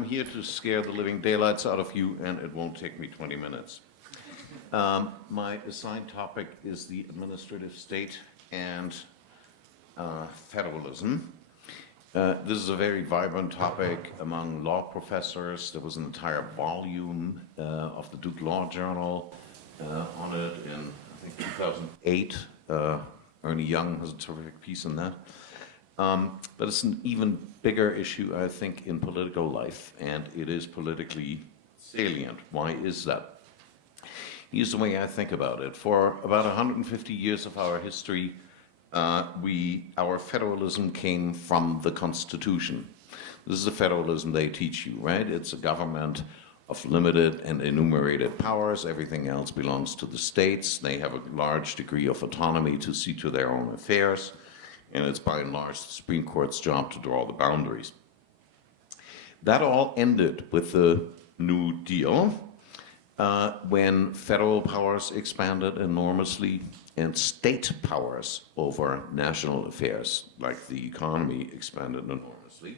I'm here to scare the living daylights out of you, and it won't take me 20 minutes. My assigned topic is the administrative state and federalism. This is a very vibrant topic among law professors. There was an entire volume of the Duke Law Journal on it in, I think, 2008. Ernie Young has a terrific piece on that. But it's an even bigger issue, I think, in political life, and it is politically salient. Why is that? Here's the way I think about it. For about 150 years of our history, our federalism came from the Constitution. This is the federalism they teach you, right? It's a government of limited and enumerated powers. Everything else belongs to the states. They have a large degree of autonomy to see to their own affairs. And it's by and large the Supreme Court's job to draw the boundaries. That all ended with the New Deal, when federal powers expanded enormously and state powers over national affairs, like the economy, expanded enormously.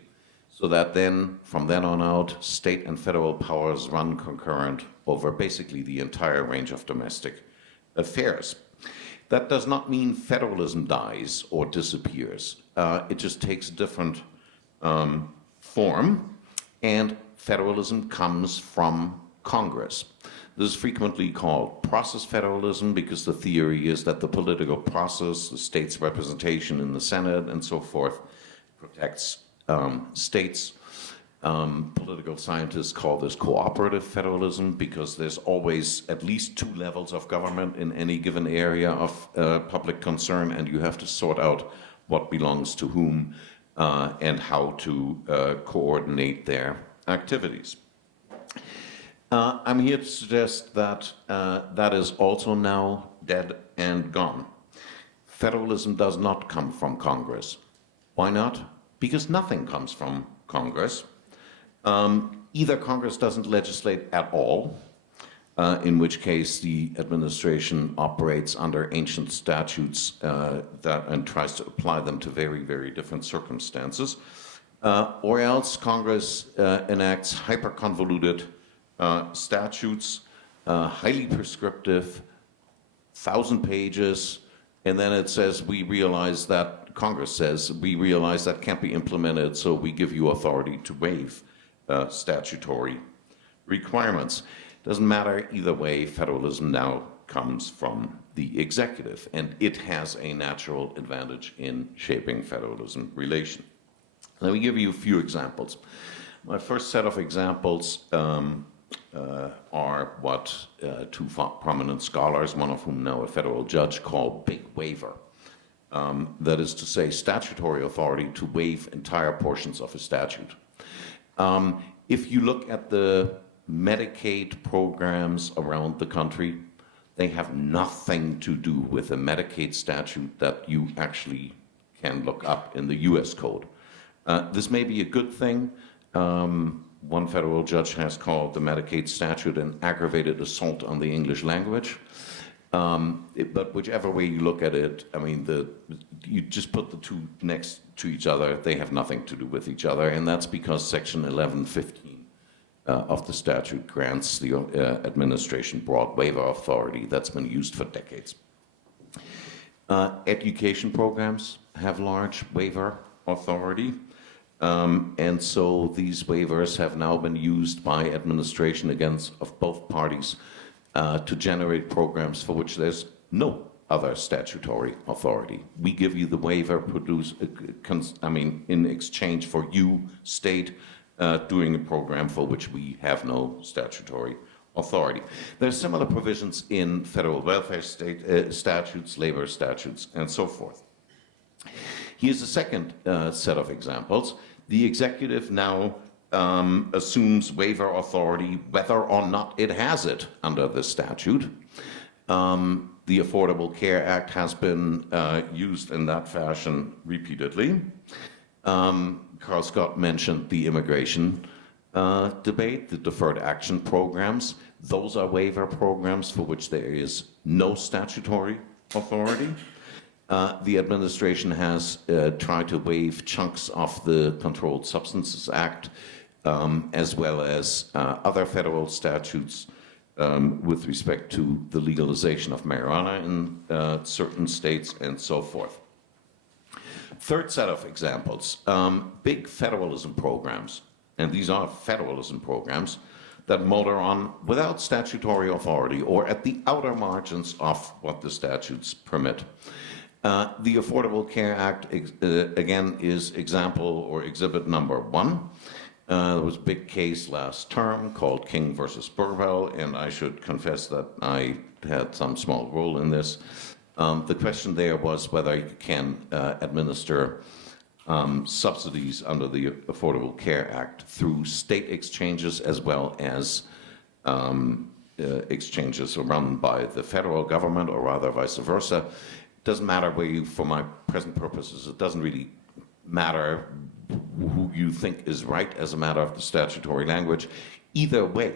So that then, from then on out, state and federal powers run concurrent over basically the entire range of domestic affairs. That does not mean federalism dies or disappears. It just takes a different form, and federalism comes from Congress. This is frequently called process federalism because the theory is that the political process, the state's representation in the Senate and so forth, protects states. Political scientists call this cooperative federalism because there's always at least two levels of government in any given area of public concern, and you have to sort out what belongs to whom and how to coordinate their activities. I'm here to suggest that that is also now dead and gone. Federalism does not come from Congress. Why not? Because nothing comes from Congress. Either Congress doesn't legislate at all, in which case the administration operates under ancient statutes and tries to apply them to very, very different circumstances, or else Congress enacts hyper-convoluted statutes, highly prescriptive, 1,000 pages, and then it says, Congress says, we realize that can't be implemented, so we give you authority to waive statutory requirements. Doesn't matter either way, federalism now comes from the executive, and it has a natural advantage in shaping federalism relation. Let me give you a few examples. My first set of examples are what two prominent scholars, one of whom now a federal judge, call big waiver. That is to say, statutory authority to waive entire portions of a statute. If you look at the Medicaid programs around the country, they have nothing to do with a Medicaid statute that you actually can look up in the US code. This may be a good thing. One federal judge has called the Medicaid statute an aggravated assault on the English language. But whichever way you look at it, I mean, you just put the two next to each other, they have nothing to do with each other, and that's because Section 1115 of the statute grants the administration broad waiver authority that's been used for decades. Education programs have large waiver authority, and so these waivers have now been used by administration of both parties to generate programs for which there's no other statutory authority. We give you the waiver, in exchange for you, state, doing a program for which we have no statutory authority. There are similar provisions in federal welfare statutes, labor statutes, and so forth. Here's a second set of examples. The executive now assumes waiver authority whether or not it has it under the statute. The Affordable Care Act has been used in that fashion repeatedly. Carl Scott mentioned the immigration debate, the deferred action programs. Those are waiver programs for which there is no statutory authority. The administration has tried to waive chunks of the Controlled Substances Act as well as other federal statutes with respect to the legalization of marijuana in certain states and so forth. Third set of examples, big federalism programs, and these are federalism programs that motor on without statutory authority or at the outer margins of what the statutes permit. The Affordable Care Act, again, is example or exhibit number one. There was a big case last term called King versus Burwell, and I should confess that I had some small role in this. The question there was whether you can administer subsidies under the Affordable Care Act through state exchanges as well as exchanges run by the federal government, or rather vice versa. It doesn't matter where you, for my present purposes, it doesn't really matter who you think is right as a matter of the statutory language. Either way,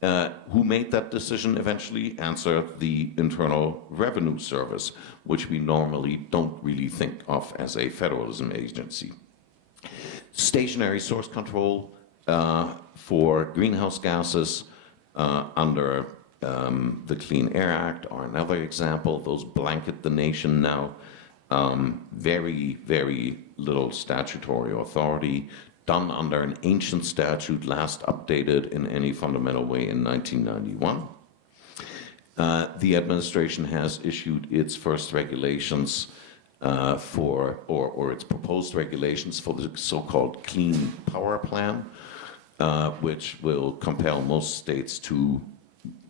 who made that decision eventually? Answer the Internal Revenue Service, which we normally don't really think of as a federalism agency. Stationary source control for greenhouse gases under the Clean Air Act are another example. Those blanket the nation now. Very, very little statutory authority, done under an ancient statute, last updated in any fundamental way in 1991. The administration has issued its first regulations or its proposed regulations for the so-called Clean Power Plan, which will compel most states to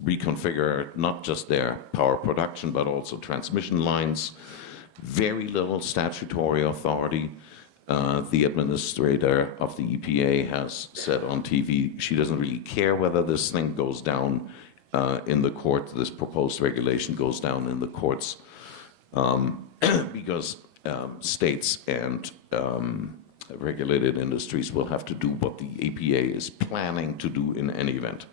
reconfigure not just their power production, but also transmission lines. Very little statutory authority. The administrator of the EPA has said on TV she doesn't really care whether this thing goes down in the court, this proposed regulation goes down in the courts, because states and regulated industries will have to do what the EPA is planning to do in any event.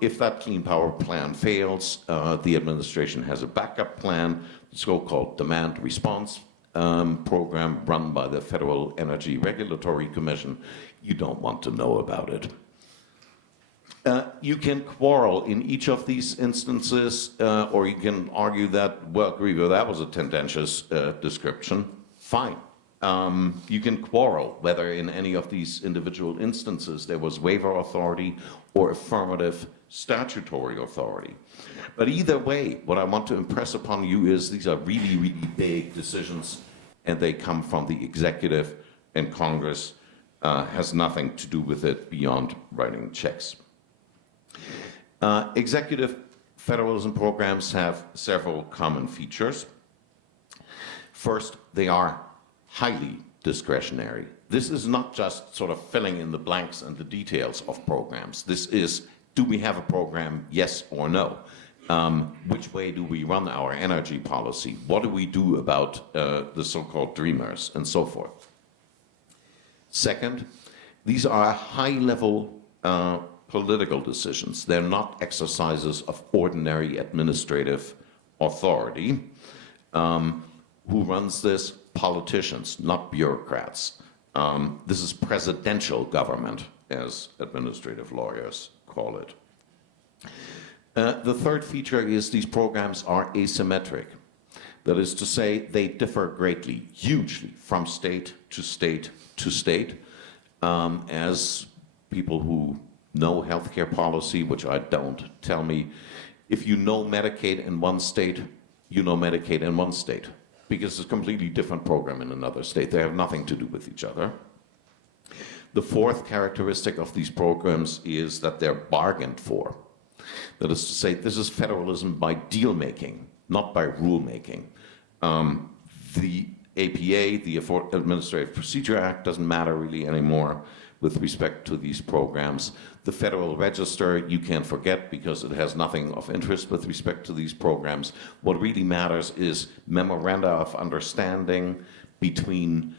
If that Clean Power Plan fails, the administration has a backup plan, the so-called Demand Response Program run by the Federal Energy Regulatory Commission. You don't want to know about it. You can quarrel in each of these instances, or you can argue that, well, Greve, that was a tendentious description. Fine. You can quarrel whether in any of these individual instances there was waiver authority or affirmative statutory authority. But either way, what I want to impress upon you is these are really, really big decisions, and they come from the executive, and Congress has nothing to do with it beyond writing checks. Executive federalism programs have several common features. First, they are highly discretionary. This is not just sort of filling in the blanks and the details of programs. This is, do we have a program, yes or no? Which way do we run our energy policy? What do we do about the so-called dreamers and so forth? Second, these are high-level political decisions. They're not exercises of ordinary administrative authority. Who runs this? Politicians, not bureaucrats. This is presidential government, as administrative lawyers call it. The third feature is these programs are asymmetric. That is to say, they differ greatly, hugely, from state to state to state. As people who know healthcare policy, which I don't, tell me, if you know Medicaid in one state, you know Medicaid in one state, because it's a completely different program in another state. They have nothing to do with each other. The fourth characteristic of these programs is that they're bargained for. That is to say, this is federalism by deal-making, not by rule-making. The APA, the Administrative Procedure Act, doesn't matter really anymore with respect to these programs. The Federal Register, you can't forget because it has nothing of interest with respect to these programs. What really matters is memoranda of understanding between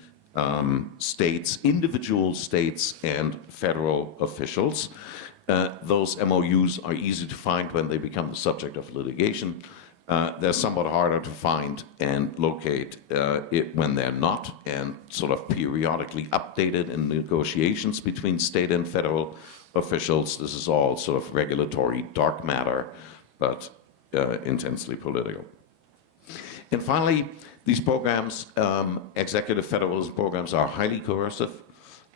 states, individual states, and federal officials. Those MOUs are easy to find when they become the subject of litigation. they're somewhat harder to find and locate when they're not, and sort of periodically updated in negotiations between state and federal officials. This is all sort of regulatory dark matter, but intensely political. And finally, these programs, executive federalism programs, are highly coercive.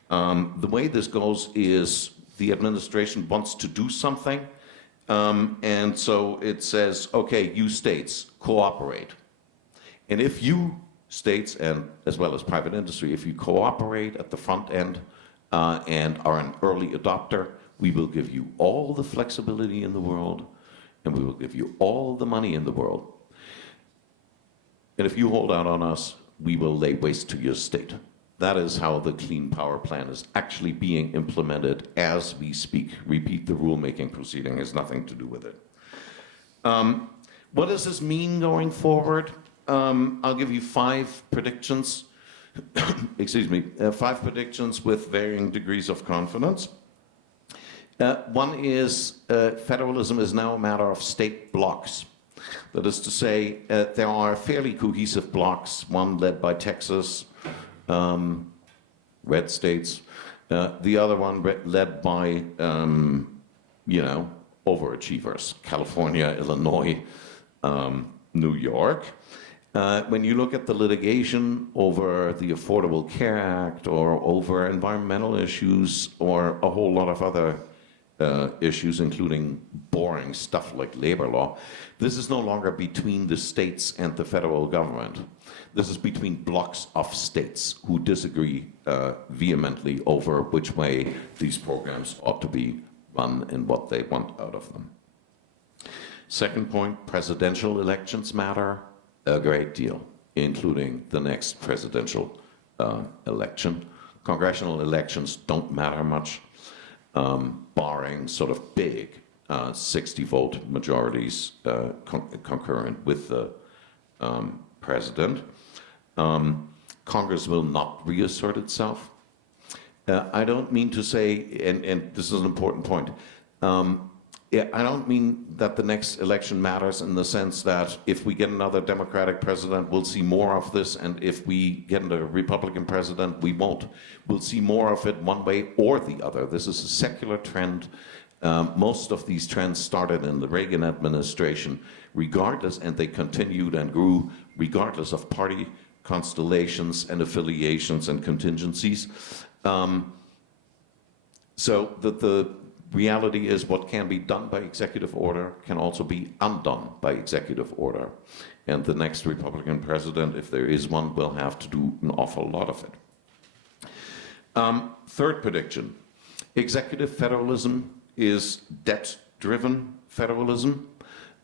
The way this goes is the administration wants to do something, and so it says, okay, you states, cooperate. And if you states, and as well as private industry, if you cooperate at the front end and are an early adopter, we will give you all the flexibility in the world, and we will give you all the money in the world. And if you hold out on us, we will lay waste to your state. That is how the Clean Power Plan is actually being implemented as we speak. Repeat, the rulemaking proceeding has nothing to do with it. What does this mean going forward? I'll give you 5 predictions. Excuse me, 5 predictions with varying degrees of confidence. One is federalism is now a matter of state blocks. That is to say, there are fairly cohesive blocks, one led by Texas, red states, the other one led by, overachievers, California, Illinois, New York. When you look at the litigation over the Affordable Care Act or over environmental issues or a whole lot of other issues, including boring stuff like labor law, this is no longer between the states and the federal government. This is between blocks of states who disagree vehemently over which way these programs ought to be run and what they want out of them. Second point, presidential elections matter a great deal, including the next presidential election. Congressional elections don't matter much, barring sort of big 60-vote majorities concurrent with the president. Congress will not reassert itself. I don't mean to say, and this is an important point, I don't mean that the next election matters in the sense that if we get another Democratic president, we'll see more of this, and if we get a Republican president, we won't. We'll see more of it one way or the other. This is a secular trend. Most of these trends started in the Reagan administration, regardless, and they continued and grew regardless of party constellations and affiliations and contingencies. So the reality is what can be done by executive order can also be undone by executive order. And the next Republican president, if there is one, will have to do an awful lot of it. Third prediction, executive federalism is debt-driven federalism.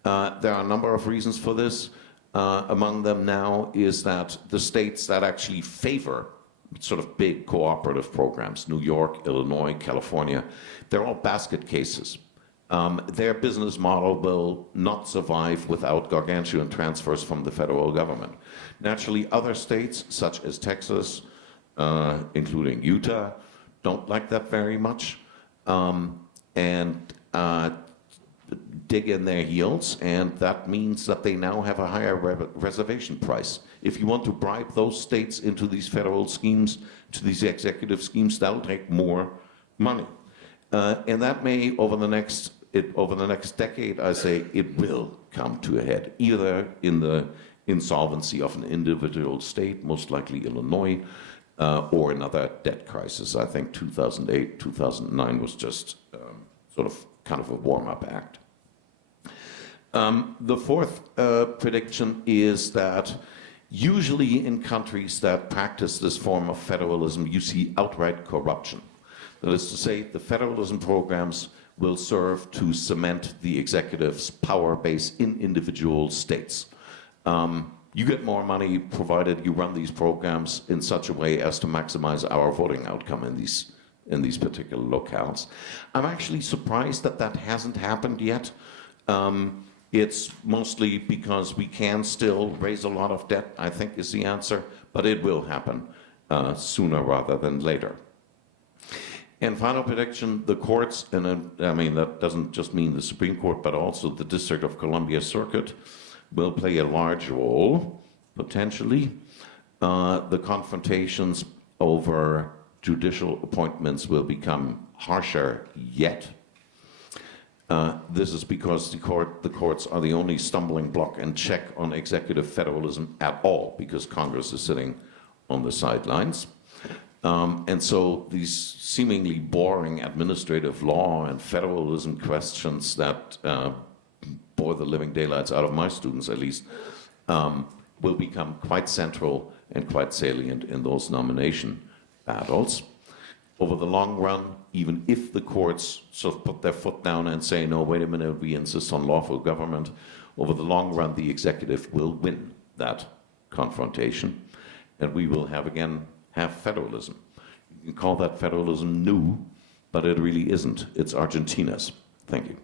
There are a number of reasons for this. Among them now is that the states that actually favor sort of big cooperative programs, New York, Illinois, California, they're all basket cases. Their business model will not survive without gargantuan transfers from the federal government. Naturally, other states, such as Texas, including Utah, don't like that very much, and dig in their heels, and that means that they now have a higher reservation price. If you want to bribe those states into these federal schemes, to these executive schemes, that'll take more money. And that may, over the next decade, I say, it will come to a head, either in the insolvency of an individual state, most likely Illinois, or another debt crisis. I think 2008, 2009 was just sort of kind of a warm-up act. The fourth prediction is that usually in countries that practice this form of federalism, you see outright corruption. That is to say, the federalism programs will serve to cement the executive's power base in individual states. You get more money provided you run these programs in such a way as to maximize our voting outcome in these particular locales. I'm actually surprised that that hasn't happened yet. It's mostly because we can still raise a lot of debt, I think is the answer, but it will happen sooner rather than later. And final prediction, the courts, and I mean that doesn't just mean the Supreme Court, but also the District of Columbia Circuit, will play a large role, potentially. The confrontations over judicial appointments will become harsher yet. This is because the courts are the only stumbling block and check on executive federalism at all, because Congress is sitting on the sidelines. And so these seemingly boring administrative law and federalism questions that bore the living daylights out of my students, at least, will become quite central and quite salient in those nomination battles. Over the long run, even if the courts sort of put their foot down and say, no, wait a minute, we insist on lawful government, over the long run, the executive will win that confrontation, and we will have federalism. You can call that federalism new, but it really isn't. It's Argentina's. Thank you.